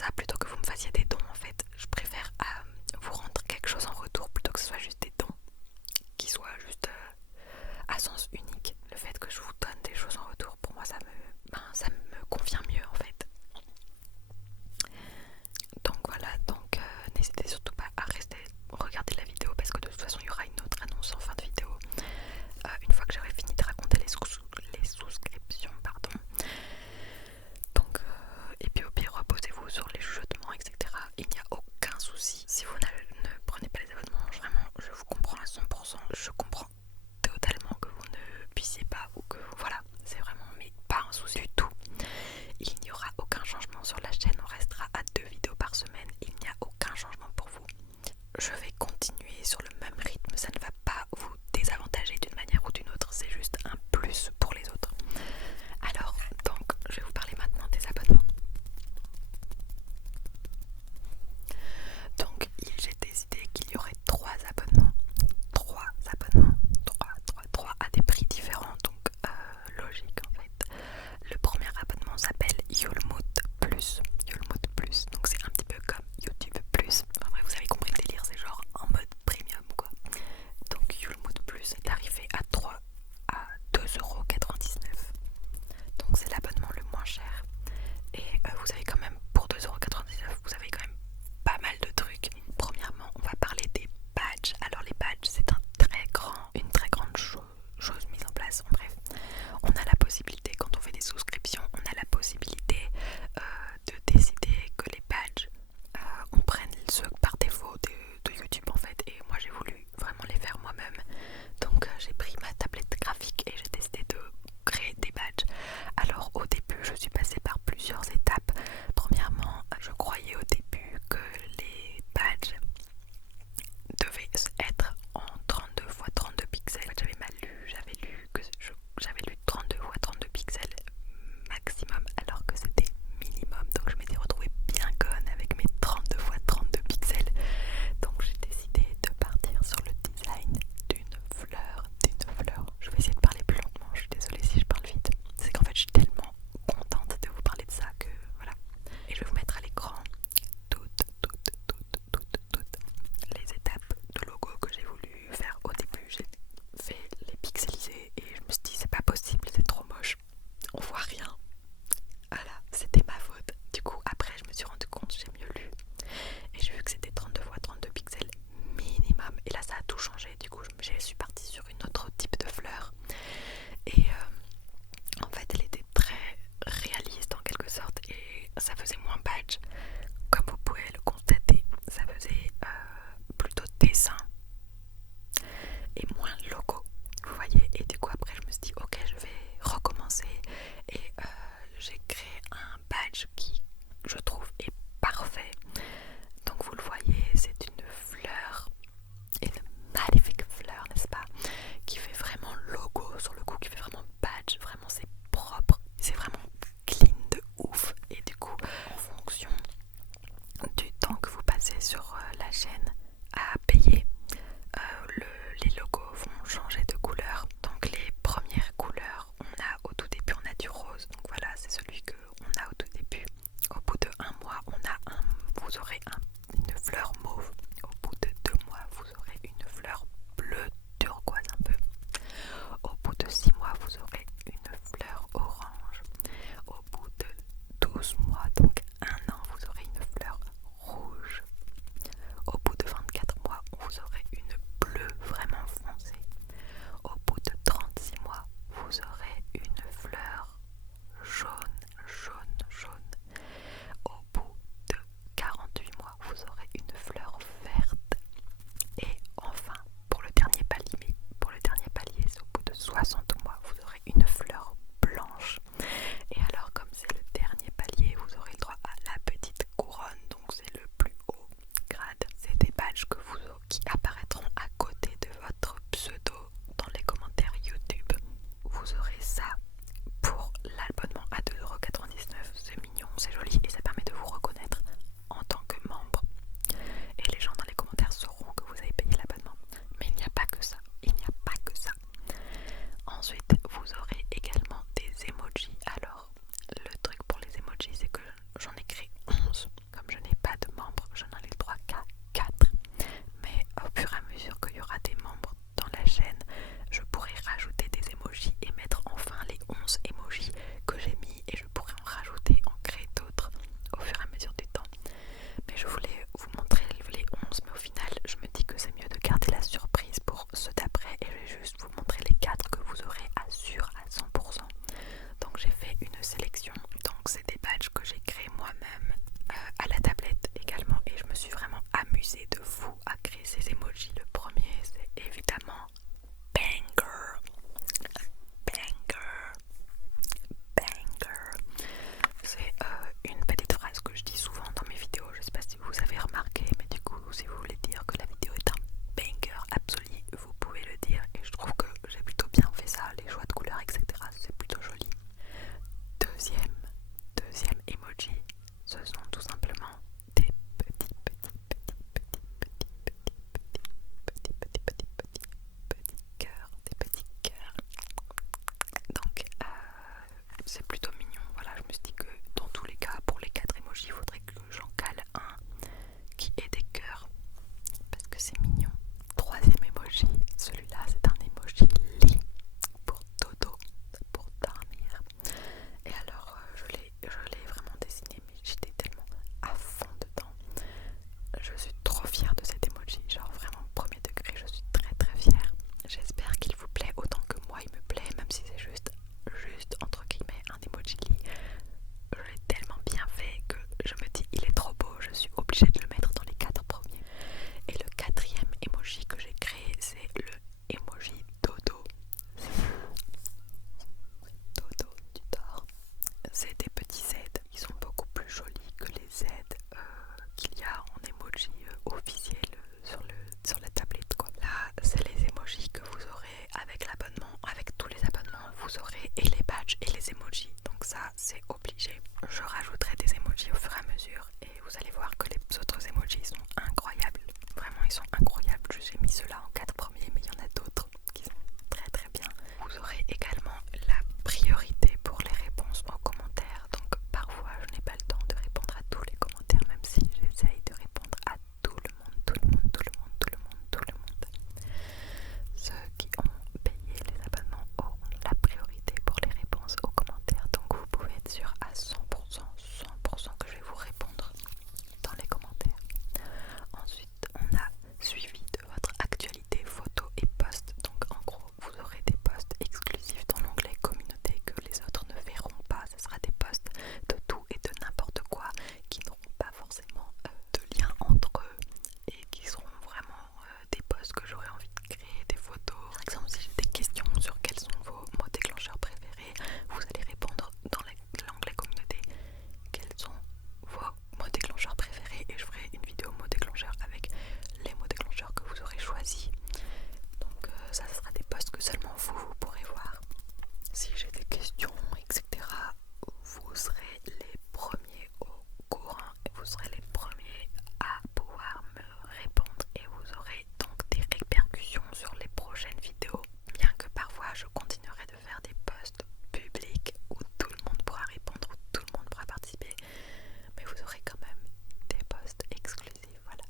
ça plutôt que vous me fassiez des dons en fait. Je préfère vous rendre quelque chose en retour plutôt que ce soit juste des dons qui soient juste à sens unique. Le fait que je vous donne des choses en retour, pour moi ça me convient mieux en fait. Donc voilà, n'hésitez surtout pas à rester regarder la vidéo parce que de toute façon il y aura une autre annonce en fin de vidéo une fois que j'aurai fini de raconter les souscriptions, pardon. Donc et puis au pire reposez-vous sur les chuchotements, etc. Il n'y a aucun souci si vous ne prenez pas les abonnements. Vraiment, je vous comprends à 100%. Je comprends totalement que vous ne puissiez pas ou que voilà, c'est vraiment mais pas un souci du tout. Il n'y aura aucun changement sur la chaîne, on restera à 2 vidéos par semaine. Il n'y a aucun changement pour vous. Je vais continuer sur le même rythme, ça ne va pas vous désavantager d'une manière ou d'une autre, c'est juste un plus pour les autres. Alors, donc, je vais vous parler maintenant des abonnements. Donc, j'ai décidé qu'il y aurait 3 abonnements. 3 abonnements. 3 à des prix différents, donc logique en fait. Le premier abonnement s'appelle Yulmoot Plus. Yulmoot Plus, donc c'est un petit peu comme YouTube Plus. Enfin bref, vous avez compris le délire, c'est genre en mode premium quoi. Donc Yulmoot Plus est arrivé à 2,99€. Donc c'est l'abonnement le moins cher. Et vous avez quand même, pour 2,99€, vous avez quand même pas mal de trucs. Premièrement, on va parler des badges. Alors les badges, c'est une très grande chose mise en place. En bref, on a la possibilité, quand on fait des souscriptions, on a la possibilité de décider que les badges, on prenne ceux par défaut de YouTube en fait. Et moi j'ai voulu vraiment les faire moi-même. Donc j'ai pris ma tablette graphique et j'ai décidé de créer des badges. Alors au début je suis passée par plusieurs étapes. Premièrement, je croyais au début que les badges devaient être en 32 x 32 pixels. En fait, j'avais lu 32 x 32 pixels maximum alors que c'était minimum. Donc je m'étais retrouvée bien conne avec mes 32 x 32 pixels. Donc j'ai décidé de partir sur le design d'une fleur. Je vais essayer de parler plus lentement, je suis désolée si je parle vite. C'est qu'en fait je suis tellement contente de vous parler de ça que voilà. Et je vais vous mettre à l'écran toutes les étapes de logo que j'ai voulu faire au début. J'ai fait les pixelisés et je me suis dit c'est pas possible, c'est trop moche, on voit rien. Voilà, c'était ma faute. Du coup après je me suis rendu compte, j'ai mieux lu et j'ai vu que c'était 32 x 32 pixels minimum. Et là ça a tout changé, du coup je suis partie sur une autre type de fleur. Et en fait elle était très réaliste en quelque sorte et ça faisait moins badge. Comme vous pouvez le constater, ça faisait plutôt dessin et moins logo, vous voyez. Et du coup après je me suis dit ok, je vais recommencer et j'ai créé un badge qui je trouve est parfait. Donc vous le voyez, c'est une fleur, une magnifique fleur, n'est-ce pas, qui fait vraiment logo sur le coup, qui fait vraiment badge, vraiment c'est propre, c'est vraiment clean de ouf. Et du coup en fonction du temps que vous passez sur la chaîne à payer, les logos vont changer de couleur. Donc les premières couleurs, on a au tout début on a du rose, donc voilà c'est celui que on a au tout début. Au bout de 1 serez les premiers à pouvoir me répondre et vous aurez donc des répercussions sur les prochaines vidéos. Bien que parfois je continuerai de faire des posts publics où tout le monde pourra répondre, où tout le monde pourra participer, mais vous aurez quand même des posts exclusifs, voilà.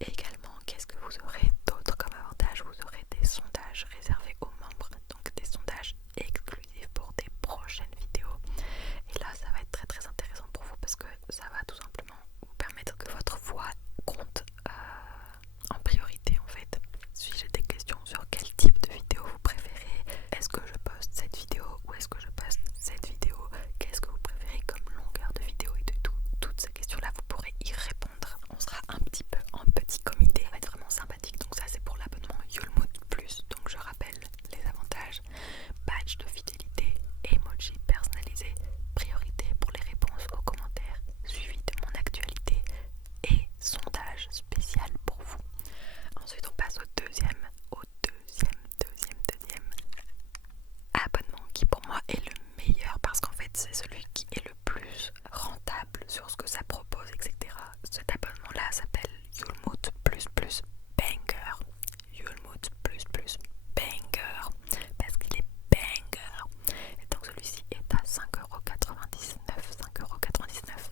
Et également, qu'est-ce que vous aurez d'autre comme avantage? Vous aurez des sondages réservés aux membres, donc des sondages exclusifs pour des prochaines vidéos. Et là, ça va être très très intéressant pour vous parce que ça va tout simplement vous permettre que votre voix compte en priorité en fait. Si j'ai des questions sur quel type de vidéo vous préférez, est-ce que je poste cette vidéo ou est-ce que je poste cette vidéo, qu'est-ce que vous préférez comme longueur de vidéo et de tout, toutes ces questions là vous pourrez y répondre. On sera un petit peu en petit comité, ça va être vraiment sympathique. Donc ça c'est pour l'abonnement Yulmood Plus. Donc je rappelle les avantages: badge de fidélité, emoji personnalisé, priorité pour les réponses aux commentaires, suivi de mon actualité et sondage spécial pour vous. Ensuite on passe au deuxième abonnement qui pour moi est le meilleur parce qu'en fait c'est celui qui est le plus rentable sur ce que ça propose, etc. Cet abonnement là s'appelle Yulmood Plus Plus Banger. Yulmood Plus Plus Banger parce qu'il est banger. Et donc celui-ci est à 5,99€.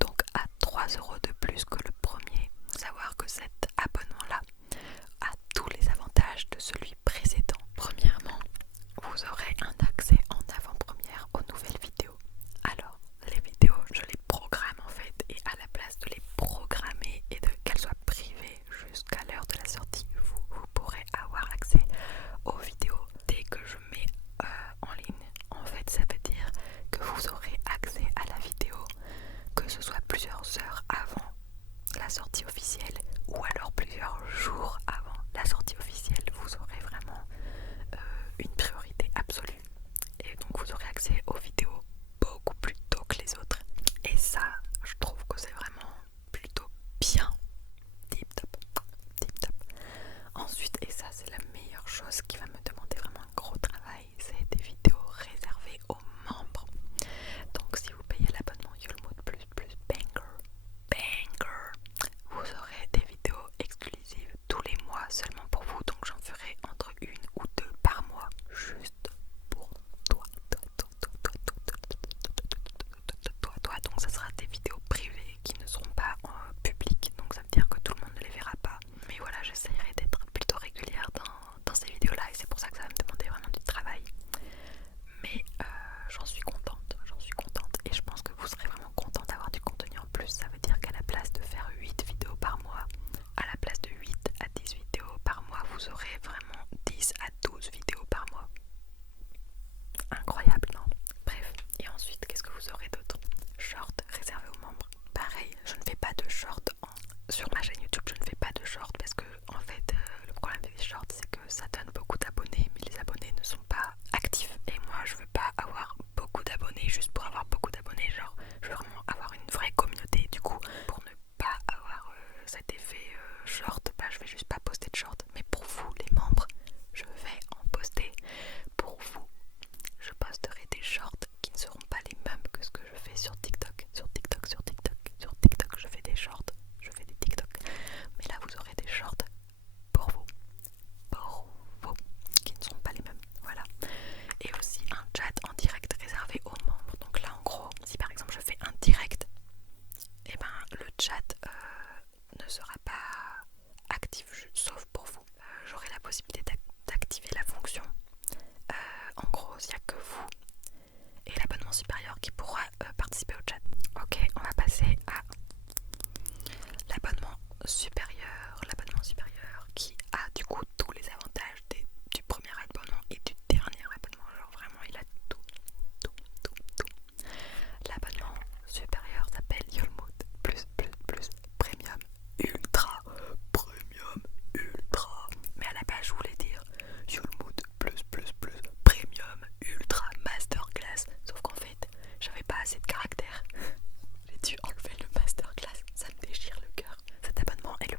Donc à 3€ de plus que le premier. Faut savoir que cet abonnement là a tous les avantages de celui précédent. Premièrement, vous aurez un accès en avant-première aux nouvelles vidéos. Alors, les vidéos, je les programme en fait, et à la place de les programmer et de qu'elles soient privées jusqu'à l'heure de la sortie, vous pourrez avoir accès aux vidéos dès que je mets en ligne. En fait, ça veut dire que vous aurez accès à la vidéo, que ce soit plusieurs heures avant la sortie officielle ou alors plusieurs jours avant la sortie officielle. Vous aurez vraiment une priorité absolue et donc vous aurez accès aux vidéos beaucoup plus tôt que les autres, et ça je trouve que c'est vraiment plutôt bien. Tip top, tip top. Ensuite, et ça c'est la meilleure chose qui va me demander vraiment un gros travail, c'est des vidéos réservées aux membres. Donc si vous payez l'abonnement Yulmood Plus Plus Banger, vous aurez des vidéos exclusives tous les mois seulement pour vous. Donc j'en ferai entre 1 ou 2 par mois juste pour toi. Donc ça sera des vidéos privées qui ne seront pas publiques, donc ça veut dire que tout le monde ne les verra pas. Mais voilà, j'essaierai d'être plutôt régulière dans ces vidéos là, et c'est pour ça que ça va me demander vraiment du travail. Mais j'en suis contente, et je pense que vous serez vraiment content d'avoir du contenu en plus. Ça veut dire qu'à la place de faire 8 vidéos par mois, à la place de 8 à 10 vidéos par mois, vous aurez vraiment 10 à 12 vidéos par mois. Incroyable, non? Bref, et ensuite, qu'est-ce que vous aurez d'autre? Short réservé aux membres. Pareil, je ne fais pas de short sur ma chaîne YouTube, je ne fais pas de short parce que en fait le problème des shorts c'est que ça donne beaucoup d'abonnés, mais les abonnés ne sont pas actifs, et moi je veux pas avoir beaucoup d'abonnés juste pour avoir beaucoup d'abonnés. Genre je veux vraiment avoir une vraie communauté. Du coup, pour ne pas avoir cet effet short, bah je vais juste pas poster de short. Mais pour vous les membres, je vais en poster. Pour vous, je posterai des shorts qui ne seront pas les mêmes que ce que je fais sur TikTok. Sur TikTok, je fais des shorts, je fais des TikTok. Mais là, vous aurez des shorts pour vous, qui ne sont pas les mêmes. Voilà. Et aussi un chat en direct réservé aux membres. Donc là, en gros, si par exemple je fais un direct, et ben le chat ne sera pas actif, sauf pour vous. J'aurai la possibilité d'activer la fonction. En gros, il n'y a que vous et l'abonnement supérieur qui pourra participer au chat. Ok, on va passer à l'abonnement supérieur qui a du coup tous les avantages du premier abonnement et du dernier abonnement. Genre vraiment il a tout. L'abonnement supérieur s'appelle Yulmood Plus Premium Ultra. Mais à la base je voulais dire Yulmood Plus Premium Ultra Masterclass, sauf qu'en fait j'avais pas assez de caractères. J'ai dû enlever le masterclass, ça me déchire le cœur. Cet abonnement est le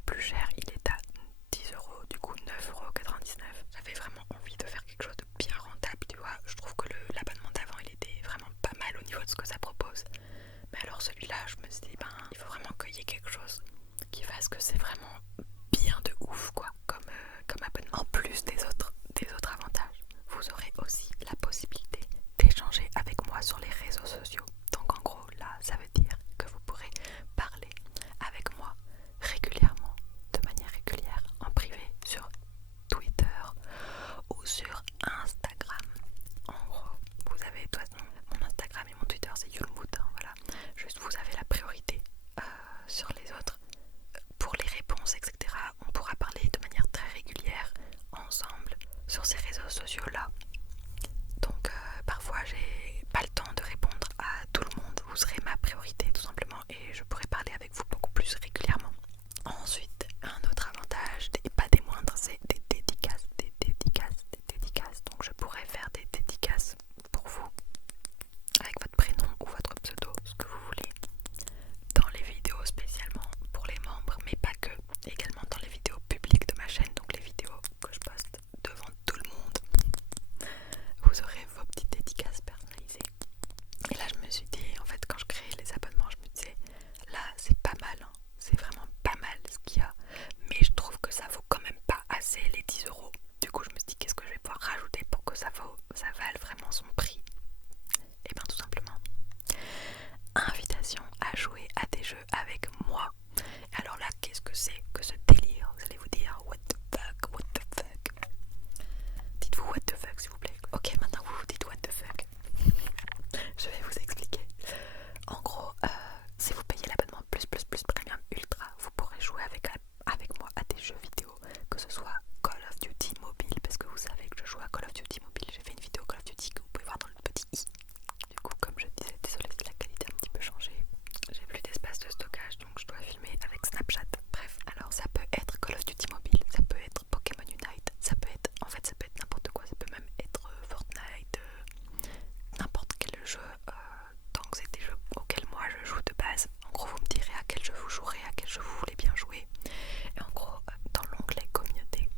parce que c'est vraiment bien de ouf quoi comme abonnement. En plus des autres avantages, vous aurez aussi la possibilité d'échanger avec moi sur les réseaux sociaux. Donc en gros là ça veut dire que vous pourrez parler avec moi régulièrement, de manière régulière, en privé sur Twitter ou sur Instagram. En gros, vous avez de toute façon mon Instagram et mon Twitter c'est Yulmout, hein, voilà. Juste vous avez la priorité sur les autres. Pour les réponses, etc., on pourra parler de manière très régulière ensemble sur ces réseaux sociaux là. Donc parfois j'ai pas le temps de répondre à tout le monde, vous serez ma priorité tout simplement et je pourrai parler avec vous beaucoup plus régulièrement. Ensuite, un autre avantage, et pas des moindres, c'est des dédicaces. Donc je pourrais faire des dédicaces pour vous avec votre prénom ou votre pseudo, ce que vous voulez, dans les vidéos spécialement pour les membres, mais pas que, également dans les vidéos publiques de ma chaîne, donc les vidéos que je poste devant tout le monde. Vous aurez vos petites dédicaces personnalisées. Et là je me suis dit, en fait quand je créais les abonnements, je me disais, là c'est pas mal, hein. C'est vraiment pas mal ce qu'il y a, mais je trouve que ça vaut quand même pas assez les 10 euros. Du coup je me suis dit, qu'est-ce que je vais pouvoir rajouter pour que ça vale vraiment son prix? Et bien tout simplement, invitation à jouer à des jeux avec moi. Alors là, qu'est-ce que c'est que ce délire? Vous allez vous dire, what the fuck, what the fuck. Dites-vous what the fuck s'il vous plaît. Ok, maintenant vous vous dites what the fuck. Je vais vous expliquer. En gros, si vous payez l'abonnement plus premium ultra, vous pourrez jouer avec moi à des jeux vidéo, que ce soit Call of Duty mobile, parce que vous savez que je joue à Call of Duty mobile. J'ai fait une vidéo Call of Duty que vous pouvez voir dans le petit i. Du coup, comme je disais, désolée si la qualité a un petit peu changé. J'ai plus d'espace de stockage, donc je dois filmer avec Snapchat. Bref, alors ça peut être Call of Duty mobile, ça peut être Pokémon Unite, ça peut être n'importe quoi, ça peut même être Fortnite, n'importe quel jeu, tant que c'est des jeux auxquels moi je joue de base. En gros, vous me direz à quel jeu vous jouerez, à quel jeu vous voulez bien jouer. Et en gros, dans l'onglet communauté,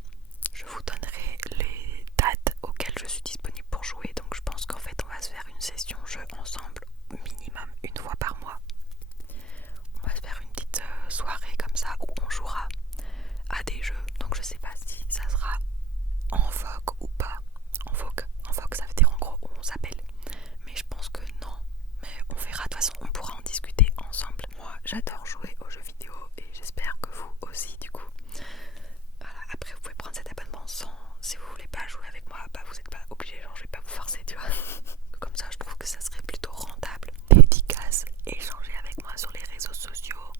je vous donnerai les dates auxquelles je suis disponible pour jouer. Donc je pense qu'en fait on va se faire une session jeu ensemble minimum une fois par mois. On va se faire une petite soirée comme ça où on jouera à des jeux. Donc je sais pas si ça sera en vogue ou pas. En vogue ça veut dire en gros où on s'appelle. Mais je pense que non. Mais on verra, de toute façon on pourra en discuter ensemble. Moi j'adore jouer aux jeux vidéo et j'espère que vous aussi du coup. Voilà. Après vous pouvez prendre cet abonnement sans, si vous voulez pas jouer avec moi, bah vous n'êtes pas obligé, genre je vais pas vous forcer tu vois. Comme ça je trouve que ça serait plutôt rentable. Dédicace, échanger avec moi sur les réseaux sociaux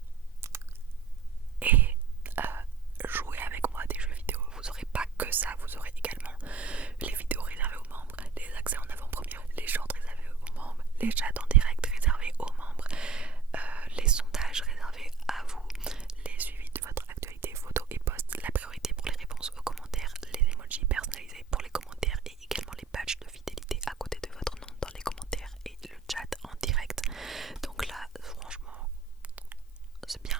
et jouer avec moi à des jeux vidéo. Vous aurez pas que ça, vous aurez également les vidéos réservées aux membres, les accès en avant-première, les shorts réservés aux membres, les chats en direct réservés aux membres, les sondages réservés à vous, les suivis de votre actualité photo et post, la priorité pour les réponses aux commentaires, les emojis personnalisés pour les commentaires et également les badges de fidélité à côté de votre nom dans les commentaires et le chat en direct. Donc là franchement c'est bien,